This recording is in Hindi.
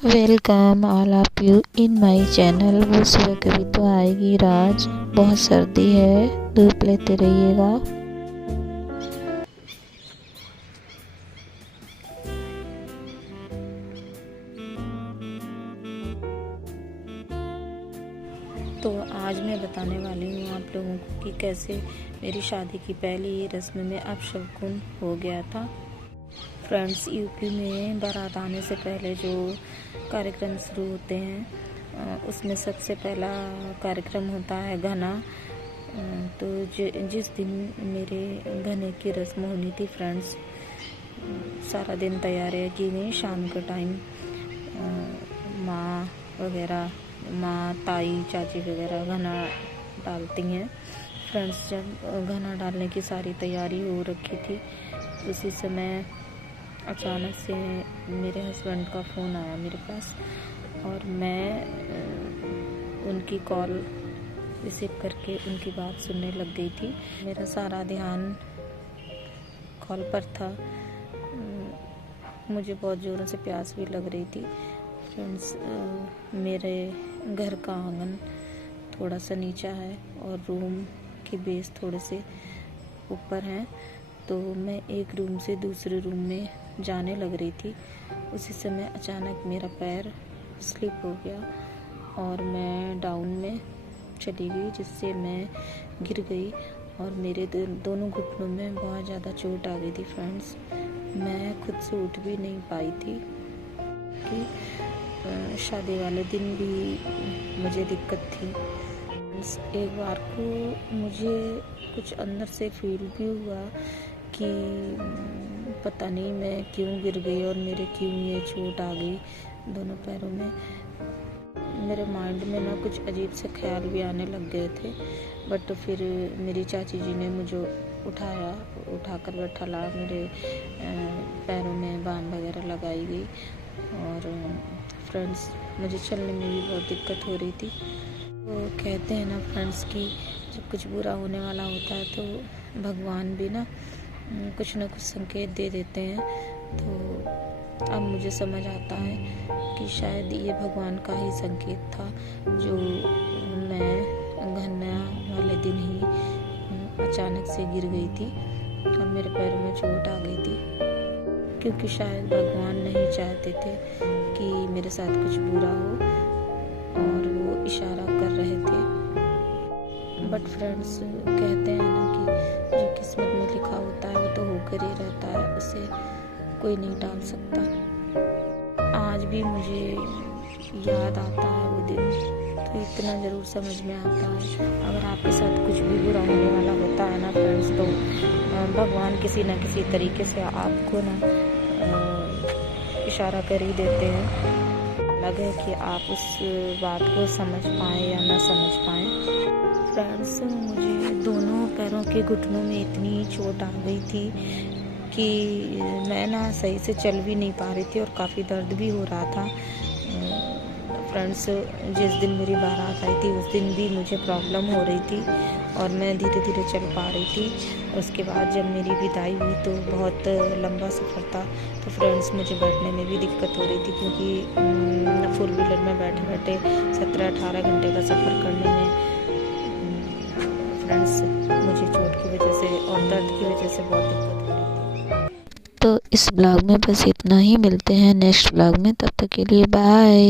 Welcome all of you in my channel. वो सुबह कभी तो आएगी राज। बहुत सर्दी है, धूप लेते रहिएगा। तो आज मैं बताने वाली हूँ आप लोगों को कि कैसे मेरी शादी की पहली रस्म में अपशगुन हो गया था। फ्रेंड्स, यूपी में बारात आने से पहले जो कार्यक्रम शुरू होते हैं उसमें सबसे पहला कार्यक्रम होता है घना। तो जिस दिन मेरे घने की रस्म होनी थी फ्रेंड्स, सारा दिन तैयारियां की गई। शाम का टाइम माँ ताई चाची वगैरह घना डालती हैं। फ्रेंड्स, जब घना डालने की सारी तैयारी हो रखी थी, उसी समय अचानक से मेरे हस्बैंड का फ़ोन आया मेरे पास और मैं उनकी कॉल रिसीव करके उनकी बात सुनने लग गई थी। मेरा सारा ध्यान कॉल पर था। मुझे बहुत ज़ोरों से प्यास भी लग रही थी। फ्रेंड्स, मेरे घर का आंगन थोड़ा सा नीचा है और रूम के बेस थोड़े से ऊपर हैं। तो मैं एक रूम से दूसरे रूम में जाने लग रही थी। उसी समय अचानक मेरा पैर स्लिप हो गया और मैं डाउन में चली गई, जिससे मैं गिर गई और मेरे दोनों घुटनों में बहुत ज़्यादा चोट आ गई थी। फ्रेंड्स, मैं खुद से उठ भी नहीं पाई थी कि शादी वाले दिन भी मुझे दिक्कत थी। एक बार को मुझे कुछ अंदर से फील भी हुआ कि पता नहीं मैं क्यों गिर गई और मेरे क्यों ये चोट आ गई दोनों पैरों में। मेरे माइंड में ना कुछ अजीब से ख्याल भी आने लग गए थे। बट फिर मेरी चाची जी ने मुझे उठाकर बैठाला। मेरे पैरों में बाम वगैरह लगाई गई और फ्रेंड्स, मुझे चलने में भी बहुत दिक्कत हो रही थी। वो कहते हैं ना फ्रेंड्स कि जब कुछ बुरा होने वाला होता है तो भगवान भी ना कुछ न कुछ संकेत दे देते हैं। तो अब मुझे समझ आता है कि शायद ये भगवान का ही संकेत था, जो मैं घना वाले दिन ही अचानक से गिर गई थी और मेरे पैरों में चोट आ गई थी, क्योंकि शायद भगवान नहीं चाहते थे कि मेरे साथ कुछ बुरा हो और वो इशारा कर रहे थे। बट फ्रेंड्स, कहते हैं ना कि जो किस्मत में लिखा होता है वो तो होकर ही रहता है, उसे कोई नहीं टाल सकता। आज भी मुझे याद आता है वो दिन, तो इतना ज़रूर समझ में आता है। अगर आपके साथ कुछ भी बुरा होने वाला होता है ना फ्रेंड्स, तो भगवान किसी न किसी तरीके से आपको ना इशारा कर ही देते हैं। अलग है कि आप उस बात को समझ पाएँ या ना समझ पाएँ। फ्रेंड्स, मुझे दोनों पैरों के घुटनों में इतनी चोट आ गई थी कि मैं ना सही से चल भी नहीं पा रही थी और काफ़ी दर्द भी हो रहा था। फ्रेंड्स, जिस दिन मेरी बारात आई थी उस दिन भी मुझे प्रॉब्लम हो रही थी और मैं धीरे धीरे चल पा रही थी। उसके बाद जब मेरी विदाई हुई तो बहुत लंबा सफ़र था। तो फ्रेंड्स, मुझे बैठने में भी दिक्कत हो रही थी, क्योंकि फोर व्हीलर में बैठे बैठे 17-18 घंटे का सफ़र करने में फ्रेंड्स मुझे चोट की वजह से और दर्द की वजह से बहुत दिक्कत हो रही थी। तो इस ब्लॉग में बस इतना ही। मिलते हैं नेक्स्ट ब्लॉग में, तब तक के लिए बाय।